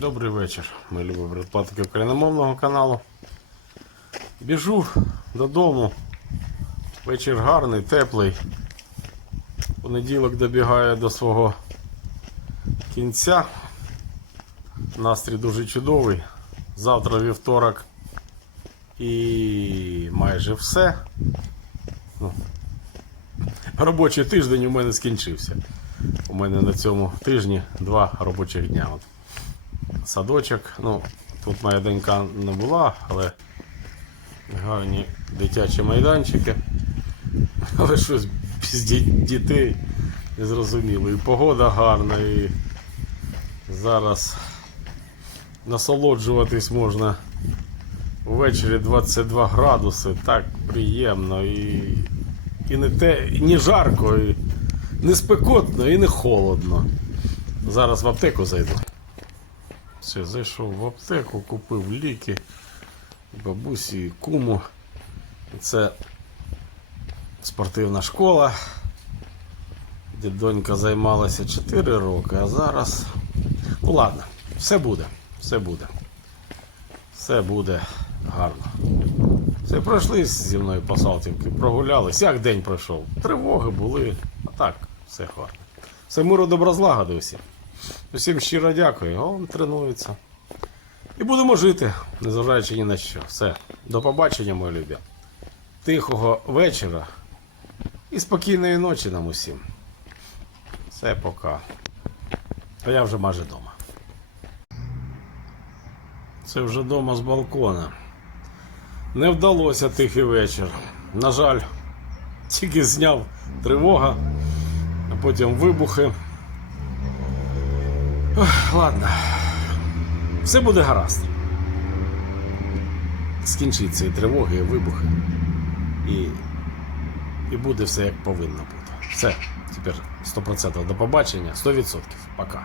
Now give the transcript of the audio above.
Добрий вечір, мої любі предплатники україномовного каналу. Біжу додому. Вечір гарний, теплий. Понеділок добігає до свого кінця. Настрій дуже чудовий. Завтра вівторок і майже все. Ну, робочий тиждень у мене скінчився. У мене на цьому тижні два робочих дня. Садочок. Ну, тут моя донька не була, але гарні дитячі майданчики. Але щось без дітей не зрозуміло. І погода гарна, і зараз насолоджуватись можна ввечері 22 градуси. Так приємно і, і не те, і не жарко, і не спекотно, і не холодно. Зараз в аптеку зайду. Все, зайшов в аптеку, купив ліки бабусі і куму. Це спортивна школа, де донька займалася 4 роки, а зараз. Ну ладно, все буде, все буде. Все буде гарно. Все пройшли зі мною по Салтівки, прогулялись. Як день пройшов? Тривоги були, а так, все гарно. Все миру добра злагоди всім. Усім щиро дякую, он тренується. І будемо жити, незважаючи ні на що. Все. До побачення, мої любі. Тихого вечора і спокійної ночі нам усім. Все пока. А я вже майже вдома. Це вже вдома з балкона. Не вдалося тихий вечір. На жаль, тільки зняв тривога, а потім вибухи. Ох, ладно. Все буде гаразд. Скінчиться і тривоги, і вибухи. І, і буде все як повинно бути. Все, тепер 100% до побачення, 100%. Пока.